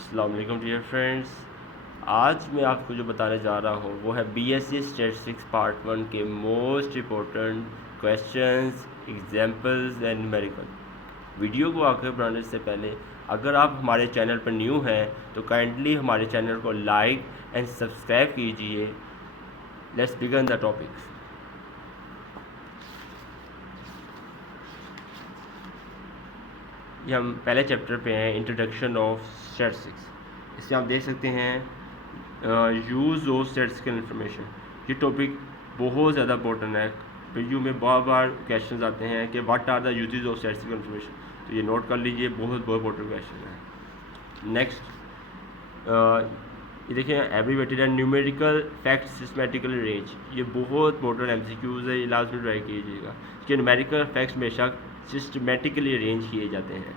अस्सलाम वालेकुम dear friends. आज मैं आपको जो बताने जा रहा हूँ वो है बीएससी स्टैटिस्टिक्स पार्ट 1 के most important questions, examples and numerical. Video को आगे बढ़ाने से पहले अगर आप हमारे चैनल पर न्यू हैं तो काइंडली हमारे चैनल को लाइक एंड सब्सक्राइब कीजिए। Let's begin the topics. ये हम पहले चैप्टर पे हैं, इंट्रोडक्शन ऑफ स्टैटिस्टिक्स। इसमें आप देख सकते हैं यूज़ ऑफ स्टैटिस्टिकल इंफॉर्मेशन। ये टॉपिक बहुत ज़्यादा इंपॉर्टेंट है। वीडियो में बार बार क्वेश्चन आते हैं कि what are the uses of statistical information, तो ये नोट कर लीजिए, बहुत बहुत इंपॉर्टेंट क्वेश्चन है। नेक्स्ट ये देखिए, abbreviated and numerical fact systematical range. ये बहुत इंपॉर्टेंट एमसीक्यूज है, ये लाजमी ट्राई कीजिएगा कि न्यूमेरिकल फैक्ट्स हमेशा सिस्टमेटिकली अरेंज किए जाते हैं।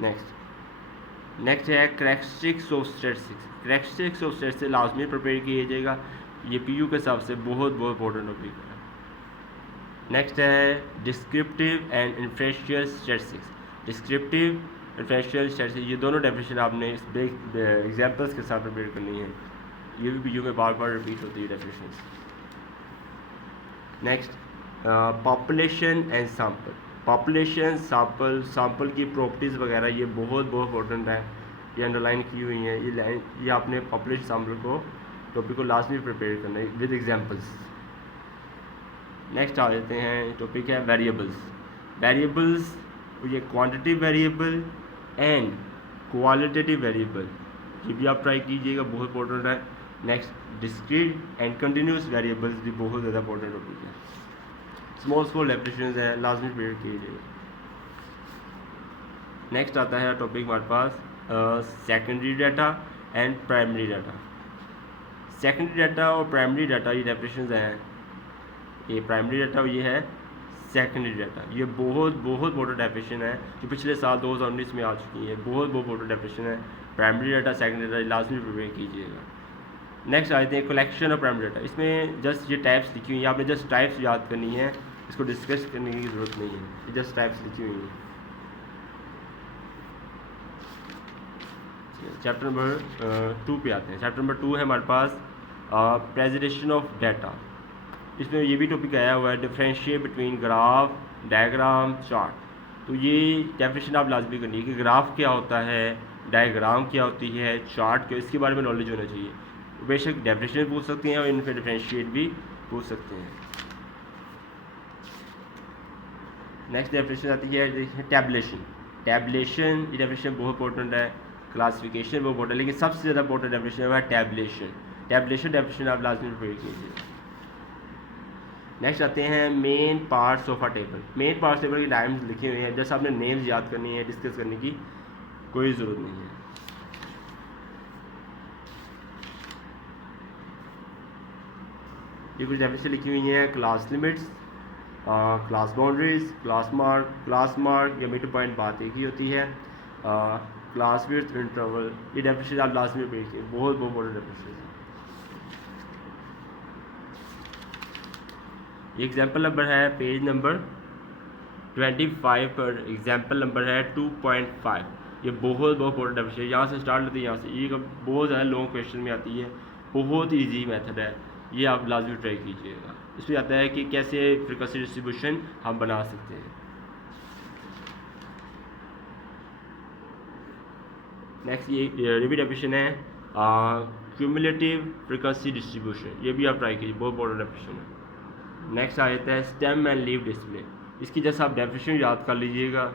नेक्स्ट है characteristics of statistics. Characteristics of statistics लाजमी प्रिपेयर कीजिएगा, ये पीयू के हिसाब से बहुत बहुत इंपॉर्टेंट टॉपिक है। नेक्स्ट है descriptive and inferential statistics. Descriptive inferential statistics, ये दोनों डेफिनेशन आपने इस एग्जाम्पल्स के साथ प्रिपेयर करनी है। ये भी पीयू में बार बार रिपीट होती है definition. Next population and sample. Population, sample की प्रॉपर्टीज़ वगैरह ये बहुत बहुत इंपॉर्टेंट है, ये अंडरलाइन की हुई हैं। ये आपने पॉपुलेशन सैम्पल को टॉपिक को लाजमी प्रिपेयर करना है विद एग्जांपल्स। नेक्स्ट आ जाते हैं, टॉपिक है वेरिएबल्स। वेरिएबल्स ये quantitative variable and qualitative variable, ये भी आप ट्राई कीजिएगा, बहुत इंपॉर्टेंट है। Next discrete and continuous variables भी बहुत ज़्यादा इंपॉर्टेंट टॉपिक है। स्मॉल डेफिनेशंस हैं, लाजमी प्रिपेयर कीजिएगा। नेक्स्ट आता है टॉपिक हमारे पास secondary data and primary data. Secondary data और प्राइमरी डाटा ये डेफिनेशंस हैं। ये प्राइमरी डाटा और ये है सेकेंडरी डाटा। ये बहुत बहुत इंपॉर्टेंट डेफिनेशन है जो पिछले साल 2019 में आ चुकी है। बहुत बहुत इंपॉर्टेंट डेफिनेशन है प्राइमरी डाटा, सेकेंडरी डाटा, लाजमी प्रिपेयर कीजिएगा। नेक्स्ट आते हैं कलेक्शन ऑफ प्राइमरी डाटा। इसमें जस्ट ये टाइप्स लिखी हुई हैं, आपने जस्ट टाइप्स याद करनी है, इसको डिस्कस करने की ज़रूरत नहीं है, ये जस्ट टाइप्स लिखी हुई हैं। चैप्टर नंबर 2 पे आते हैं। चैप्टर नंबर 2 है हमारे पास प्रेजेंटेशन ऑफ डाटा। इसमें ये भी टॉपिक आया हुआ है differentiate between graph, diagram, chart. तो ये डेफिनेशन आप लाजमी करनी है कि ग्राफ क्या होता है, डायग्राम क्या होती है, चार्ट क्या, इसके बारे में नॉलेज होना चाहिए। बेशक डेफिनेशन पूछ सकते हैं और इन पर डिफरेंशिएट भी पूछ सकते हैं। नेक्स्ट डेफिनेशन आती है टैबुलेशन। टैबुलेशन ये डेफिनेशन बहुत इंपॉर्टेंट है, क्लासिफिकेशन बहुत इंपॉर्टेंट है, लेकिन सबसे ज़्यादा इंपॉर्टेंट डेफिनेशन है टैबुलेशन। टैबुलेशन डेफिनेशन आप लाजमी प्रिपेयर कीजिए। नेक्स्ट आते हैं main parts of a table. Main parts table की लाइन्स लिखी हुई हैं, जैसे आपने नेम्स याद करनी है, डिस्कस करने की कोई ज़रूरत नहीं है। ये कुछ डेफिनेशन लिखी हुई हैं, class limits, class boundaries, class mark या मिड पॉइंट बात एक ही होती है, क्लास विड्थ, इंटरवल, ये डेफिनेशन आप लास्ट में पेश किए, बहुत बहुत इंपॉर्टेंट डेफिनेशन है। ये एग्जाम्पल नंबर है पेज नंबर 25 पर, एग्जाम्पल नंबर है 2.5। ये बहुत बहुत इंपॉर्टेंट डेफिनेशन है, यहाँ से स्टार्ट होती है, यहाँ से ये बहुत ज़्यादा लॉन्ग क्वेश्चन में आती है, बहुत ईजी मेथड है, ये आप लाजमी ट्राई कीजिएगा। इसमें आता है कि कैसे फ्रीक्वेंसी डिस्ट्रीब्यूशन हम बना सकते हैं। नेक्स्ट ये भी डेफिनेशन है क्यूमुलेटिव फ्रीक्वेंसी डिस्ट्रीब्यूशन, ये भी आप ट्राई कीजिए, बहुत इंपॉर्टेंट डेफिनेशन है। नेक्स्ट आ जाता है स्टेम एंड लीफ डिस्प्ले। इसकी जैसा आप डेफिनेशन याद कर लीजिएगा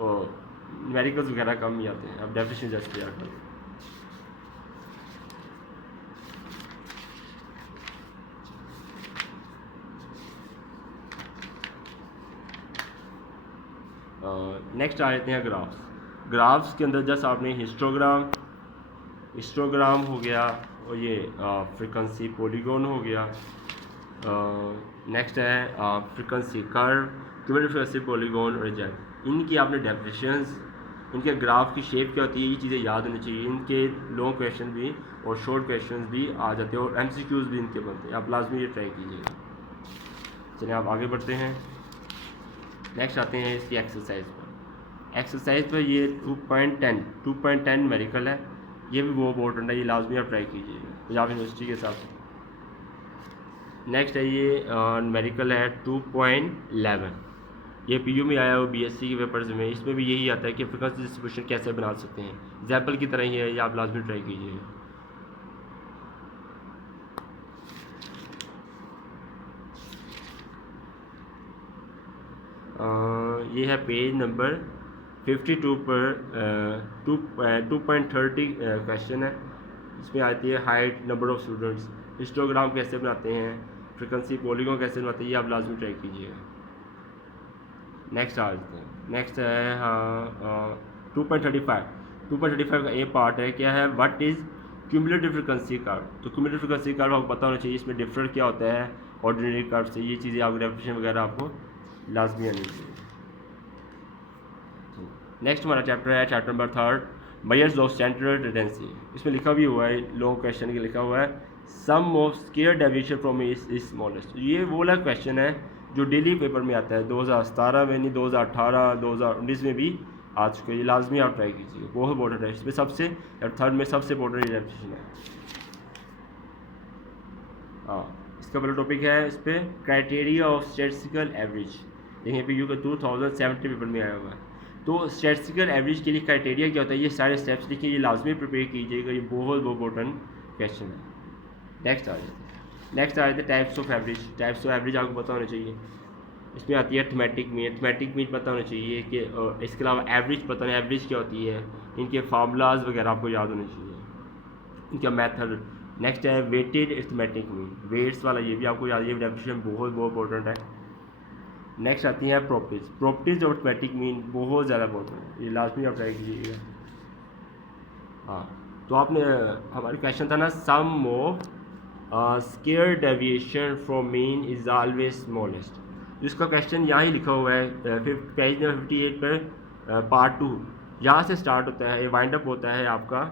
और न्यूमेरिकल्स वगैरह कम ही आते हैं, आप डेफिनेशन जैसे याद कर लीजिए। नेक्स्ट आ जाते हैं ग्राफ्स। ग्राफ्स के अंदर जैसे आपने हिस्टोग्राम हो गया और ये फ्रीक्वेंसी पॉलीगॉन हो गया। नेक्स्ट है frequency curve, cumulative frequency polygon और जेड। इनकी आपने डेफिनेशंस, इनके ग्राफ की शेप क्या होती है, ये चीज़ें याद होनी चाहिए। इनके लॉन्ग क्वेश्चन भी और शॉर्ट क्वेश्चन भी आ जाते हैं और एमसीक्यूज भी इनके बनते हैं, आप लाजमी ये ट्राई कीजिएगा। चलिए आप आगे बढ़ते हैं। नेक्स्ट आते हैं इसकी एक्सरसाइज पर। एक्सरसाइज पर ये 2.10 न्यूमेरिकल है, ये भी बहुत इंपॉर्टेंट है, ये लाजमी आप ट्राई कीजिए पंजाब यूनिवर्सिटी के हिसाब से। नेक्स्ट है ये न्यूमेरिकल है 2.11, ये पीयू में आया हुआ बीएससी के पेपर्स में, इसमें भी यही आता है कि फ्रीक्वेंसी डिस्ट्रीब्यूशन कैसे बना सकते हैं, एग्जाम्पल की तरह ही है, ये आप लाजमी ट्राई कीजिए। ये है पेज नंबर 52 पर 2.30 क्वेश्चन है, इसमें आती है height, number of students, histogram कैसे बनाते हैं, फ्रीक्वेंसी पॉलीगॉन कैसे बनाते हैं, ये आप लाजमी ट्राई कीजिएगा। नेक्स्ट आ जाते हैं, नेक्स्ट है 2.35 का ए पार्ट है, क्या है, what is cumulative frequency curve. तो क्यूमुलेटिव फ्रीक्वेंसी कर्व आपको पता होना चाहिए, इसमें डिफरेंट क्या होता है ऑर्डिनरी कर्व से, ये चीज़ें आपको डेफिनेशन वगैरह आपको लाजमी आनी चाहिए। नेक्स्ट हमारा चैप्टर है chapter number 3, measures of central tendency. इसमें लिखा भी हुआ है, लॉन्ग क्वेश्चन के लिखा हुआ है, sum of square deviation from is smallest. ये वो वाला क्वेश्चन है जो डेली पेपर में आता है, 2017 में नहीं, 2018 2019 में भी आ चुके हैं, ये लाजमी आप ट्राई कीजिए, बहुत इंपॉर्टेंट है। इसमें सबसे थर्ड में सबसे इंपॉर्टेंट डेफिनेशन है। हाँ, इसका पहला टॉपिक है इस पर क्राइटेरिया ऑफ स्टैटिस्टिकल एवरेज, यहीं पे यू का 2017 पेपर में आया हुआ है। तो स्टैटिस्टिकल एवरेज के लिए क्राइटेरिया क्या होता है, ये सारे स्टेप्स लिखिए, ये लाजमी प्रिपेयर कीजिएगा, ये बहुत इंपॉर्टेंट क्वेश्चन है। नेक्स्ट आ जाते हैं types of average. Types of average आपको पता होना चाहिए, इसमें आती है थमेटिक मीन। थमेटिक मीन पता होना चाहिए कि इसके अलावा एवरेज पता नहीं एवरेज क्या होती है, इनके फार्मूलाज वगैरह आपको याद होने चाहिए, इनका मेथड। नेक्स्ट है वेटेड अरिथमेटिक मीन, वेट्स वाला ये भी आपको याद, ये डेफिनेशन बहुत इंपॉर्टेंट है। नेक्स्ट आती हैं प्रॉपर्टीज ऑफ अरिथमेटिक मीन, बहुत ज़्यादा इंपॉर्टेंट है, ये लाजमी आप ट्राई कीजिएगा। हाँ, तो आपने हमारा क्वेश्चन था ना, sum of square deviation from mean is always smallest. इसका क्वेश्चन यहाँ ही लिखा हुआ है, फिर पेज नंबर 58 पर पार्ट 2 यहाँ से स्टार्ट होता है, ये वाइंड अप होता है आपका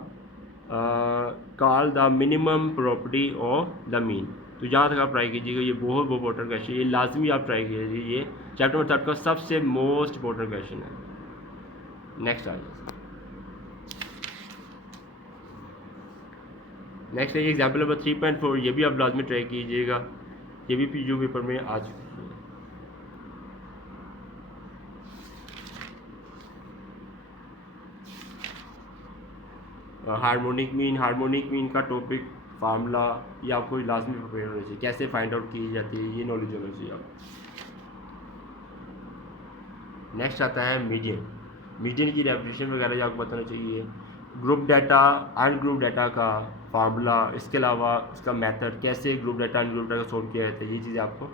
call the minimum property of the mean. तो यहाँ तक आप ट्राई कीजिएगा, ये बहुत इंपॉर्टेंट क्वेश्चन, ये लाजमी आप ट्राई कीजिए, ये चैप्टर नंबर 3 का सबसे मोस्ट इंपॉर्टेंट क्वेश्चन है। नेक्स्ट आ जाए, नेक्स्ट है एग्जाम्पल नंबर 3.4, ये भी आप लाजमी ट्राई कीजिएगा, ये भी पीयू पेपर में आ चुकी है। हार्मोनिक मीन का टॉपिक फार्मूला ये आपको लाजमी प्रिपेयर होना चाहिए, कैसे फाइंड आउट की जाती है ये नॉलेज होना चाहिए आपको। नेक्स्ट आता है मीडियन की डेफिनेशन वगैरह आपको बताना चाहिए, ग्रुप डाटा अनग्रुप डाटा का फार्मूला, इसके अलावा इसका मेथड, कैसे group data ungroup data solve किया जाता है, ये चीज़ें आपको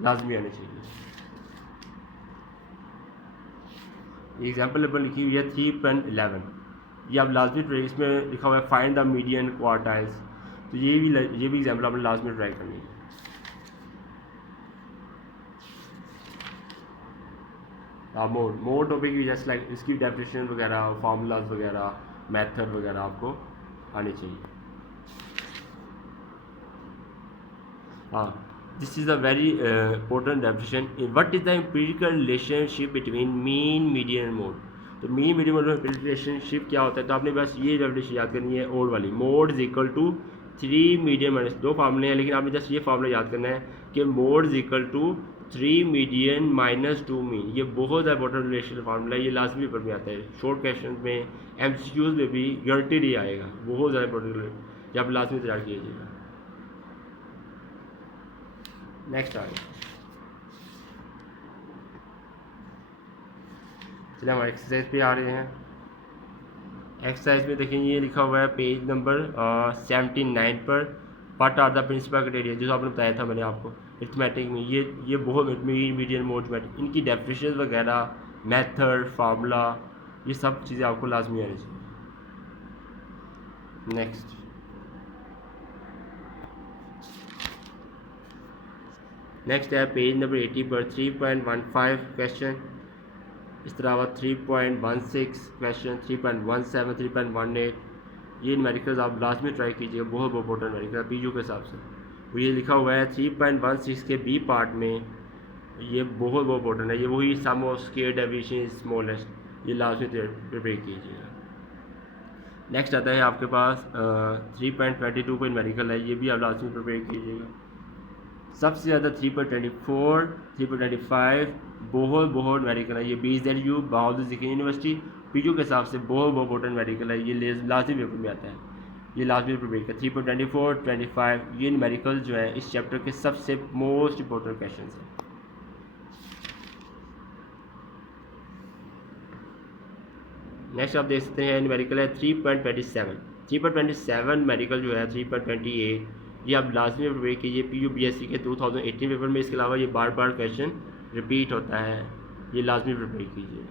लाजमी आनी चाहिए। एग्जाम्पल नंबर लिखी हुई है 3.11, ये आप लाजमी ट्राई, इसमें लिखा हुआ है फाइंड द मीडियन क्वार्टाइल्स, तो ये भी एग्जाम्पल आपने लाजमी ट्राई करनी है। मोर टॉपिक जस्ट लाइक इसकी डेफिनेशन वगैरह, फार्मूलाज वगैरह, मेथड वगैरह आपको आनी चाहिए। हाँ, this is a very important definition, what is the empirical relationship between mean median and mode. तो मीन मीडियन मोड में रिलेशनशिप क्या होता है, तो आपने बस ये डेफिनेशन याद करनी है, ओल्ड वाली, mode is equal to 3 median minus, दो फार्मूले हैं लेकिन आपने जस्ट ये फार्मूला याद करना है कि mode is equal to 3 median minus 2 mean. ये बहुत इंपॉर्टेंट रिलेशन फार्मूला है, ये लाजमी पेपर में आता है, शॉर्ट क्वेश्चन में MCQs में भी गारंटेड ही आएगा, बहुत ज़्यादा इंपॉर्टेंट, ये आप लाजमी तैयार कीजिएगा। नेक्स्ट आ गया, चलिए हम एक्सरसाइज पे आ रहे हैं। एक्सरसाइज में देखें ये लिखा हुआ है पेज नंबर 79 पर, what are the principal criteria, जो आपने बताया था मैंने आपको अरिथमेटिक में, ये बहुत मीडियन मोड, इनकी डेफिनेशन वगैरह, मेथड, फार्मूला, ये सब चीज़ें आपको लाजमी आनी चाहिए। नेक्स्ट है पेज नंबर 80 पर 3.15 क्वेश्चन, इस तरह 3.16 क्वेश्चन, 3.17, 3.18, ये न्यूमेरिकल्स आप लाजमी ट्राई कीजिएगा, बहुत इंपॉर्टेंट न्यूमेरिकल पीयू के हिसाब से। तो ये लिखा हुआ है 3.16 के बी पार्ट में, ये बहुत इंपॉर्टेंट है, ये वही sum of square deviation is smallest, ये लाजमी प्रिपेयर कीजिएगा। नेक्स्ट आता है आपके पास 3.22 पर मेडिकल है, ये भी आप लाजमी प्रिपेयर कीजिएगा। सबसे ज़्यादा 3.24, 3.25 बहुत मेडिकल है, ये BZU बहादुर ज़कीर यूनिवर्सिटी PU के हिसाब से बहुत इंपॉर्टेंट मेडिकल है, ये लाजमी पेपर में आता है, ये लाजमी प्रिपेयर का 3.24, 25 ये मेडिकल जो है इस चैप्टर के सबसे मोस्ट इंपॉर्टेंट क्वेश्चन हैं। नेक्स्ट आप देख सकते हैं मेडिकल है 3.27, 3.27 मेडिकल जो है 3.28 ये आप लाजमी प्रिपेयर कीजिए PU BSc के 2018 पेपर में। इसके अलावा ये बार क्वेश्चन रिपीट होता है, ये लाजमी प्रिपेयर कीजिए।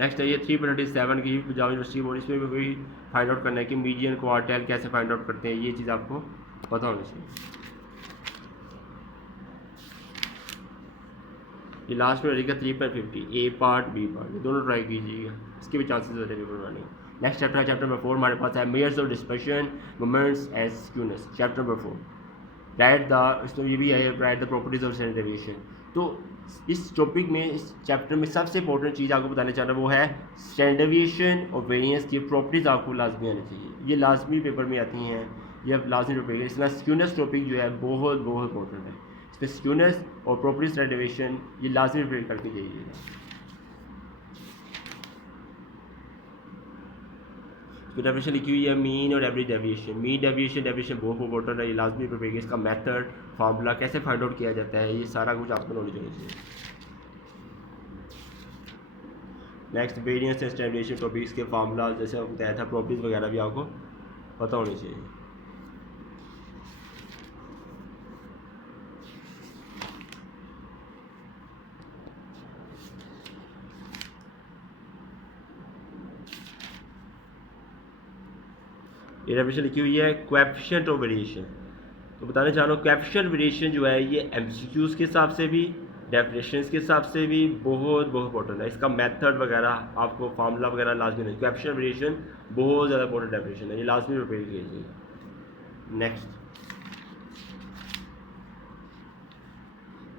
नेक्स्ट है ये 3.27 की पंजाब यूनिवर्सिटी बोर्ड, इसमें भी कोई फाइंड आउट करना है कि मीडियन क्वार्टाइल कैसे फाइंड आउट करते हैं, ये चीज़ आपको पता होनी चाहिए। ये लास्ट में रहेगा 3.50 A पार्ट B पार्ट, ये दोनों ट्राई कीजिएगा, इसके भी चांसेस होते हैं पेपर बनाने के। नेक्स्ट चैप्टर है चैप्टर नंबर 4, हमारे पास है measures of dispersion moments and skewness. Chapter number 4 right the, इसमें ये भी है right the properties of standard deviation. तो इस टॉपिक में, इस चैप्टर में सबसे इंपॉर्टेंट चीज़ आपको बताना चाह रहा हूँ वो है स्टैंडर्ड डेविएशन और वेरिएंस की प्रॉपर्टीज़ आपको लाजमी आनी चाहिए, ये लाजमी पेपर में आती हैं, ये अब लाजमी पेपर है। इसमें स्क्यूनेस टॉपिक जो है बहुत इंपॉर्टेंट है, इसमें स्क्यूनेस और प्रॉपर्टीज स्टैंडर्ड डेविएशन ये लाजमी प्रिपेयर करके जाइएगा। डेविएशन लिखी हुई है मीन और एवरेज डेविएशन, मीन डेविएशन बहुत इंपॉर्टेंट है, ये लाजमी प्रिपेयर किया, इसका मेथड फार्मूला कैसे फाइंड आउट किया जाता है, ये सारा कुछ आपको नॉलेज होनी चाहिए। Next variance and standard deviation topics के फार्मूला जैसे आपको बताया था, प्रॉपर्टीज वगैरह भी आपको पता होनी चाहिए। ये डेफिनेशन लिखी हुई है कोएफिशिएंट ऑफ वेरिएशन, तो बताना चाह रहा हूँ कोएफिशिएंट वेरिएशन जो है ये MCQs के हिसाब से भी डेफिनेशंस के हिसाब से भी बहुत इंपॉर्टेंट है, इसका मेथड वगैरह आपको फार्मूला वगैरह लाजमी नहीं, कोएफिशिएंट वेरिएशन बहुत ज़्यादा इंपॉर्टेंट डेफिनेशन है, ये लाजमी प्रिपेयर कीजिए। नेक्स्ट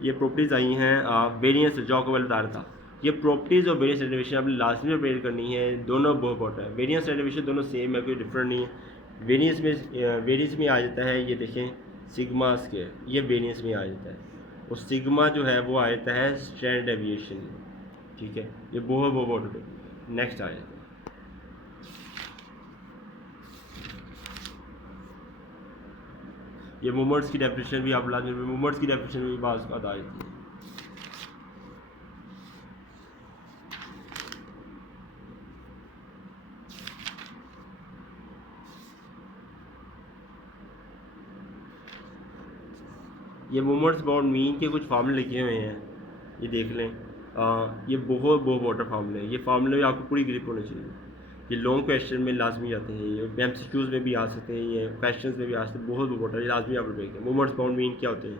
ये प्रॉपर्टीज़ आई हैं वेरिएंस, जो आपको मैंने बता रहा था, ये प्रॉपर्टीज़ और वेरिएंस डेरिवेशन आपने लाजमी प्रिपेयर करनी है, दोनों बहुत इंपॉर्टेंट है। वेरिएंस डेरिवेशन दोनों सेम है, कोई डिफरेंट नहीं है। वेरिएंस में आ जाता है, ये देखें सिग्मा स्क्वायर, ये वेरिएंस में आ जाता है, और सिग्मा जो है वो आ जाता है स्टैंडर्ड डेविएशन में, ठीक है, ये बहुत इंपॉर्टेंट है। नेक्स्ट आ जाता है ये मोमेंट्स की डेफिनेशन भी आप लाजमी, मोमेंट्स की डेफिनेशन में भी बात आ जाती है। ये मोमेंट्स अबाउट मीन के कुछ फार्मूले लिखे हुए हैं, ये देख लें, ये बहुत इंपॉर्टेंट फार्मूले हैं, ये फार्मूले आपको पूरी ग्रिप होनी चाहिए, ये लॉन्ग क्वेश्चन में लाजमी आते हैं, ये MCQs में भी आ सकते हैं, ये क्वेश्चन में भी आ सकते हैं, बहुत इंपॉर्टेंट, ये लाजमी आप देखें मोमेंट्स अबाउट मीन क्या होते हैं,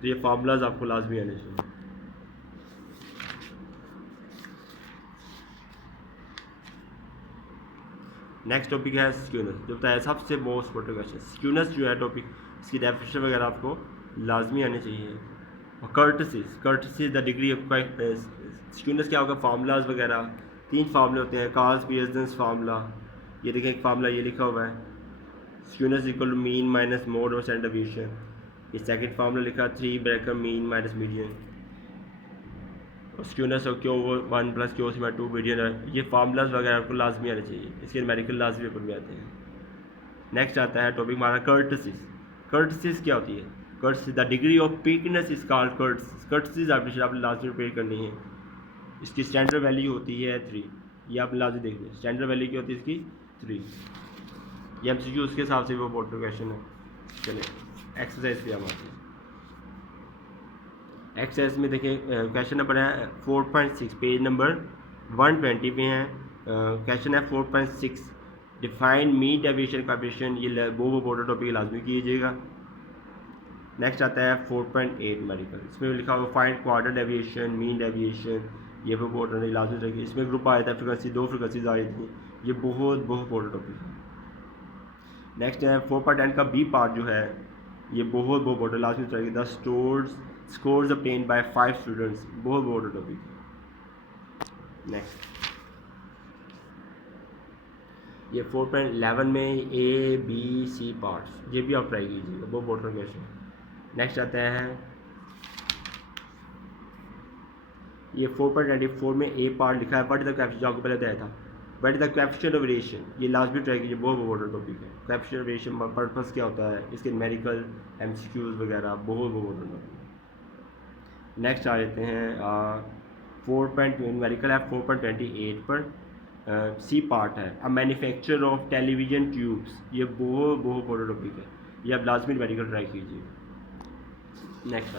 तो ये फार्मूलाज आपको लाजमी आने चाहिए। नेक्स्ट टॉपिक है स्क्यूनेस, जो बताया सबसे मोस्ट इंपॉर्टेंट क्वेश्चन, स्क्यूनेस जो है टॉपिक, इसकी डेफिनेशन वगैरह आपको लाजमी आने चाहिए। और कर्टसीज द डिग्री ऑफ स्क्यूनेस क्या होगा, फार्मूलाज वगैरह 3 फार्मूले होते हैं, कार्ल्स पियर्सन्स फार्मूला, ये देखें एक फार्मूला ये लिखा हुआ है, skewness equal to mean minus mode और स्टैंडर्ड डेविएशन, ये सेकंड फार्मूला लिखा 3 ब्रैकेट मीन माइनस मीडियन, और स्क्यूनेस और क्यू 1 प्लस क्यू सीमा 2 मीडियन है, ये फार्मूलाज वगैरह आपको लाजमी आने चाहिए, इसके मेडिकल लाजमी पेपर में आते हैं। नेक्स्ट आता है टॉपिक हमारा कर्टसीज क्या होती है, kurtosis the degree of peakness is called kurtosis आपने लाजमी प्रिपेयर करनी है, इसकी स्टैंडर्ड वैल्यू होती है 3, ये आप लाजमी देख लें, स्टैंडर्ड वैल्यू क्या होती है इसकी 3, ये MCQ उसके हिसाब से वो इंपॉर्टेंट क्वेश्चन है। चलिए एक्सरसाइज पे हम आते हैं। एक्सरसाइज में देखें क्वेश्चन नंबर है 4.6, पेज नंबर 120 पे हैं, क्वेश्चन है 4.6 डिफाइन मीन डेविएशन कोएफिशिएंट, ये वो इंपॉर्टेंट टॉपिक लाजमी कीजिएगा। नेक्स्ट आता है 4.8 मेडिकल, इसमें लिखा हुआ find quarter deviation, mean deviation, ये भी इंपॉर्टेंट है लाजमी रखिए। इसमें ग्रुप आया था फ्रिक्वेंसी, 2 फ्रिक्वेंसीज आई थी, ये बहुत इंपॉर्टेंट टॉपिक है। नेक्स्ट है 4.10 का B पार्ट जो है ये बहुत इंपॉर्टेंट लाजमी चाहिए, the stores scores obtained by 5 students, बहुत बहुत टॉपिक। नेक्स्ट ये 4.11 में ए बी सी पार्ट्स, ये भी आप ट्राई कीजिएगा, बहुत इंपॉर्टेंट क्वेश्चन। नेक्स्ट आता है ये 4.94 में ए पार्ट लिखा है, व्हाट इज द कोएफिशिएंट, जो आपको पहले बताया था, what is the coefficient of variation, ये लास्ट भी ट्राई कीजिए, बहुत इंपॉर्टेंट टॉपिक है। कोएफिशिएंट ऑफ वेरिएशन पर्पस क्या होता है, इसके न्यूमेरिकल एमसीक्यूज वगैरह बहुत इंपॉर्टेंट टॉपिक। नेक्स्ट आ जाते हैं 4. न्यूमेरिकल है 4.28 पर, सी पार्ट है अ मैन्युफैक्चर ऑफ टेलीविजन ट्यूब्स, ये बहुत बहुत इंपॉर्टेंट टॉपिक है, ये आप लाजमी न्यूमेरिकल ट्राई कीजिए। नेक्स्ट आ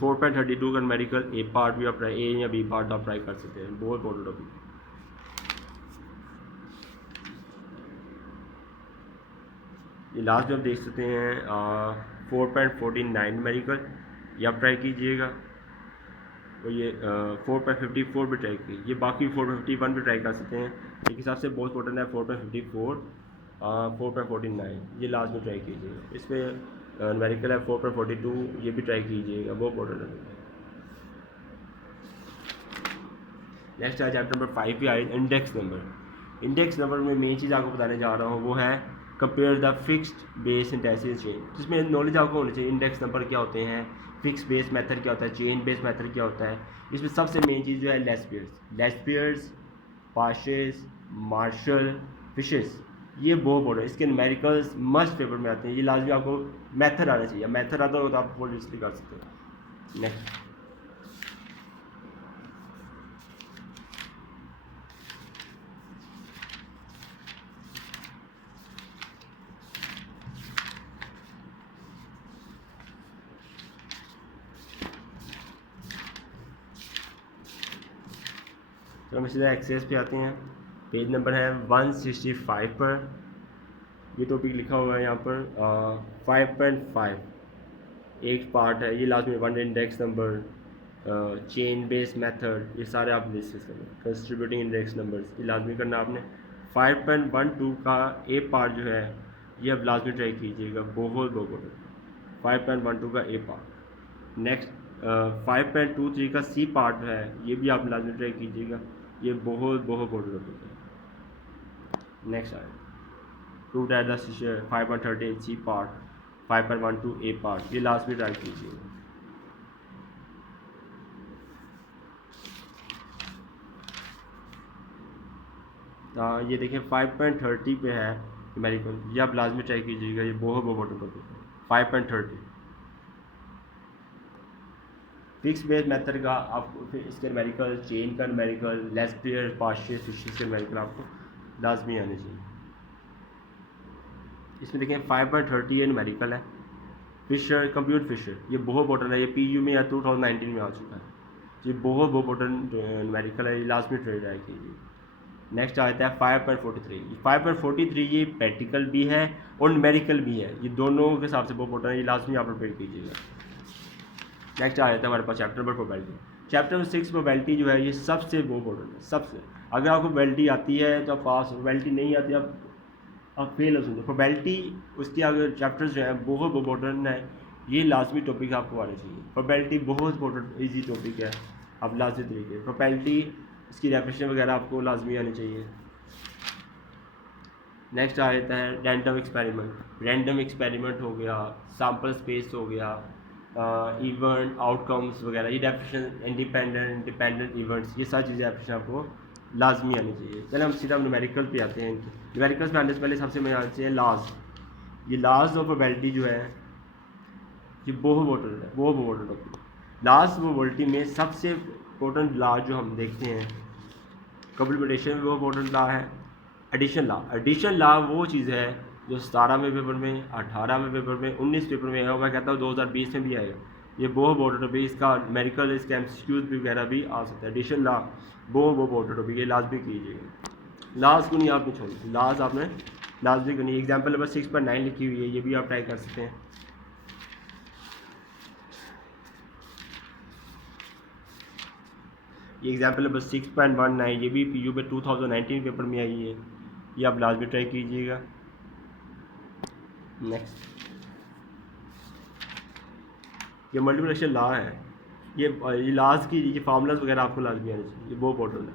4.32 का न्यूमेरिकल ए पार्ट भी आप ट्राई, ए या बी पार्ट आप ट्राई कर सकते हैं, बहुत इंपॉर्टेंट टॉपिक। ये लास्ट में आप देख सकते हैं 4.49 न्यूमेरिकल, ये आप ट्राई कीजिएगा, और ये 4.54 भी ट्राई कीजिए, ये बाकी 4.51 भी ट्राई कर सकते हैं, एक हिसाब से बहुत इंपॉर्टेंट है 4.54 4.49, ये लास्ट में ट्राई कीजिएगा। इसमें न्यूमेरिकल है 4.42, ये भी ट्राई कीजिएगा, बहुत इंपॉर्टेंट है। नेक्स्ट है चैप्टर नंबर 5 भी आए, इंडेक्स नंबर। इंडेक्स नंबर में मेन चीज़ आपको बताने जा रहा हूँ वो है compare the fixed base and decimal chain, जिसमें नॉलेज आपको होनी चाहिए इंडेक्स नंबर क्या होते हैं, फिक्स बेस मेथड क्या होता है, चेन बेस मेथड क्या होता है। इसमें सबसे मेन चीज़ जो है लेस्पियर्स, पाशेस, मार्शल, फिशेस, ये बहुत बड़ा, इसके न्यूमेरिकल्स मस्ट पेपर में आते हैं, ये लाजमी आपको मेथड आना चाहिए, मेथड आता हो तो आप फुल लिस्ट कर सकते हो। नेक्स्ट तो हम सीधा एक्सेस पे आते हैं, पेज नंबर है 165 पर, ये टॉपिक लिखा हुआ है यहाँ पर 5.5 एक पार्ट है, ये लास्ट में 1 index number, chain base method, ये सारे आप डिस्कस करें, कंस्ट्रीब्यूटिंग इंडेक्स नंबर्स, ये लाजमी करना आपने। 5.12 का ए पार्ट जो है ये आप लाजमी ट्राई कीजिएगा, बहुत बहुत 5.12 का ए पार्ट। नेक्स्ट 5.23 का सी पार्ट है, ये भी आप लाजमी ट्राई कीजिएगा, ये बहुत बहुत टॉपिक है। नेक्स्ट आए टू data 5.13 C part, 5.12 A part, ये लास्ट में ट्राई कीजिएगा। ये देखिए 5.30 पे है न्यूमेरिकल, ये आप लाजमी ट्राई कीजिएगा, ये बहुत बहुत टॉपिक है। 5.30 फिक्स बेस मेथड का आपको, फिर इसके न्यूमेरिकल, चेन का न्यूमेरिकल, लेस्पियर, पार्शियल, फिशेस के न्यूमेरिकल आपको लाजमी आने चाहिए। इसमें देखें 5.30 न्यूमेरिकल है, फिशर, कंप्यूटर फिशर, ये बहुत इंपॉर्टेंट है, ये पीयू में या 2019 में आ चुका है, ये बहुत इंपॉर्टेंट न्यूमेरिकल है, ये लास्ट में ट्राई कीजिए। नेक्स्ट आता है 5.43, 5.43 ये प्रैक्टिकल भी है और न्यूमेरिकल भी है, ये दोनों के हिसाब से बहुत इंपॉर्टेंट है, ये लास्ट में आप प्रिपेयर कीजिएगा। नेक्स्ट आ जाता है हमारे पास chapter number probability. Chapter number 6 probability जो है ये सबसे बहुत इंपॉर्टेंट है, सबसे, अगर आपको प्रोबेबिलिटी आती है तो आप पास, प्रोबेबिलिटी नहीं आती आप फेल हो सकते। प्रोबेबिलिटी उसके अगर चैप्टर्स जो हैं बहुत इंपॉर्टेंट है, ये लाजमी टॉपिक आपको आने चाहिए। प्रोबेबिलिटी बहुत इंपॉर्टेंट ईजी टॉपिक है, आप लाजमी तरीके प्रोबेबिलिटी इसकी डेफिनेशन वगैरह आपको लाजमी आनी चाहिए। नेक्स्ट आ जाता है रैंडम एक्सपेरिमेंट। रैंडम एक्सपेरिमेंट हो गया, सैम्पल स्पेस हो गया, इवेंट आउटकम्स वगैरह, ये डेफिनेशन, इंडिपेंडेंट डिपेंडेंट इवेंट्स, ये सारी चीज़ें डेफिनेशन आपको लाजमी आनी चाहिए। चलिए हम सीधा न्यूमेरिकल पे आते हैं। न्यूमेरिकल्स में आने से पहले सबसे मैं आते हैं लाज। ये लाज ऑफ प्रोबेबिलिटी जो है ये बहुत इंपॉर्टेंट है, बहुत इंपॉर्टेंट होती है। लाज ऑफ प्रोबेबिलिटी में सबसे इंपॉर्टेंट लॉ जो हम देखते हैं, कंप्लीमेंटेशन में बहुत इंपॉर्टेंट लॉ है एडिशन लॉ। एडिशन लॉ वो चीज़ है जो 17वें पेपर में, 18वें पेपर में, 19 पेपर में है, और मैं कहता हूँ 2020 में भी आएगा। ये बहुत इंपॉर्टेंट टॉपिक, इसका न्यूमेरिकल, इसके एमसीक्यूज वगैरह भी आ सकता है। एडिशन लॉ बहुत इंपॉर्टेंट टॉपिक, ये लाजमी कीजिएगा। लाज को नहीं आपने छोड़ी, लाज आपने लाजमी करनी। एग्जाम्पल नंबर 6.9 लिखी हुई है, ये भी आप ट्राई कर सकते हैं। ये एग्जाम्पल नंबर 6.19, ये भी पीयू में 2019 पेपर में आई है, ये आप लाजमी ट्राई कीजिएगा। नेक्स्ट ये मल्टीप्लिकेशन लॉ है, ये लॉज की ये फार्मूलाज वगैरह आपको लाजमी आने चाहिए, ये बहुत इंपॉर्टेंट है।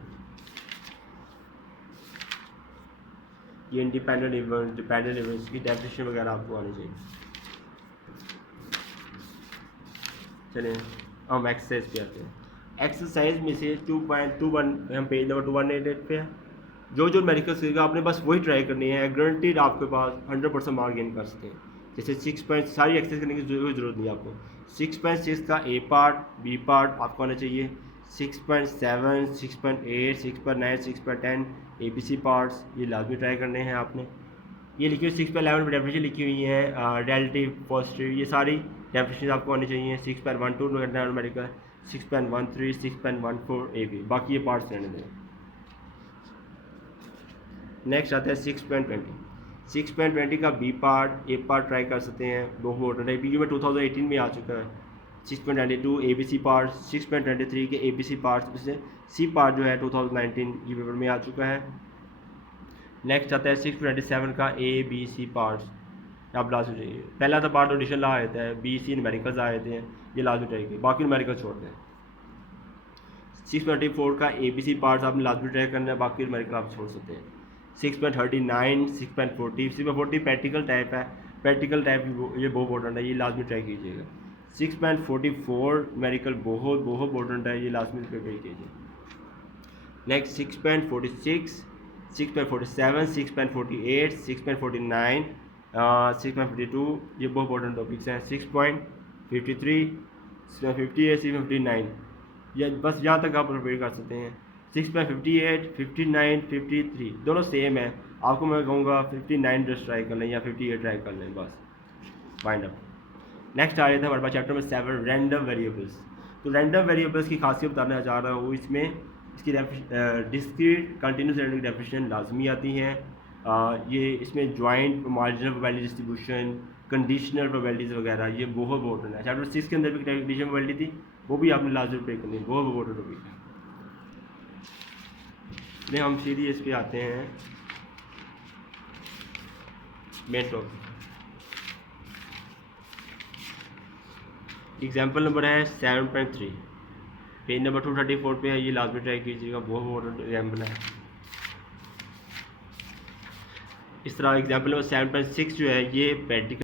ये इंडिपेंडेंट इवेंट, डिपेंडेंट इवेंट्स की डेफिनेशन वगैरह आपको आनी चाहिए। चलिए हम एक्सरसाइज पे आते हैं। एक्सरसाइज में से 2.21 हम पेज नंबर 288 पे है। जो जो मेडिकल सीखेगा आपने बस वही ट्राई करनी है, गारंटीड आपके पास 100% मार्क गेन कर सकते हैं। जैसे 6 पॉइंट सारी एक्सरसाइज करने की जरूरत नहीं है आपको। 6.6 का ए पार्ट, बी पार्ट आपको आना चाहिए। 6.7, 6.8, 6.9, 6.10 ABC पार्ट्स ये लाजमी ट्राई करने हैं आपने। ये लिखी हुई 6.11 पर डेफिनेशन लिखी हुई है, रिलेटिव पॉजिटिव, ये सारी डेफिनेशन आपको आनी चाहिए। 6.12 मेडिकल, 6.13, 6.14 AB, बाकी ये पार्ट्स रहने दें। नेक्स्ट आता है 6.20। 6.20 का बी पार्ट, ए पार्ट ट्राई कर सकते हैं, बहुत इंपॉर्टेंट है, बीयू में 2018 में आ चुका है। 6.22 ABC पार्ट, 6.23 के ABC पार्ट्स में से सी पार्ट जो है 2019 ये पेपर में आ चुका है। नेक्स्ट आता है 6.27 का ABC पार्ट्स, आप लाजमी चाहिए। पहला तो पार्ट ऑडिशन ला आया है, BC न्यूमेरिकल्स आए थे, ये लाजमी चाहिए, बाकी न्यूमेरिकल छोड़ दें। 6.24 का ABC पार्ट्स आपने लाजमी ट्राई करना है, बाकी न्यूमेरिकल आप छोड़ सकते हैं। 6.39, 6.40, 6.40 प्रैक्टिकल टाइप है, प्रैक्टिकल टाइप ये बहुत इंपॉर्टेंट है, ये लाजमी ट्राई कीजिएगा। 6.44 न्यूमेरिकल बहुत इंपॉर्टेंट है, ये लाजमी ट्राई कीजिए। नेक्स्ट 6.46, 6.47, 6.48, 6.49, 6.52 ये बहुत इंपॉर्टेंट टॉपिक्स हैं। 6.53, 6.58, 6.59 ये बस यहाँ तक आप प्रिपेयर कर सकते हैं। 6.58, 59, 53 दोनों सेम है, आपको मैं कहूँगा 59 जस्ट ट्राई कर लें या 58 ट्राई कर लें, बस वाइंड अप। नेक्स्ट आ रहे थे हमारे पास चैप्टर में 7 रैंडम वेरिएबल्स। तो रैंडम वेरिएबल्स की खासियत बताना चाह रहा हूँ, इसमें इसकी डिस्क्रीट कंटिन्यूस रैंडम डेफिनेशन लाजमी आती हैं। ये इसमें joint marginal probability distribution, conditional probabilities वगैरह ये बहुत इंपॉर्टेंट है। चैप्टर 6 के अंदर भी कंडीशनल प्रोबेबिलिटी थी, वो भी आपने लाजमी पे करनी है, बहुत इंपॉर्टेंट टॉपिक है। इसलिए हम सीधी इस पे आते हैं मेन टॉपिक। एग्जाम्पल नंबर है 7.3, पेज नंबर 234 पे है, ये लाजमी ट्राई कीजिएगा, बहुत इंपॉर्टेंट एग्जाम्पल है। इस तरह एग्जाम्पल नंबर 7.6 जो है ये प्रैक्टिकल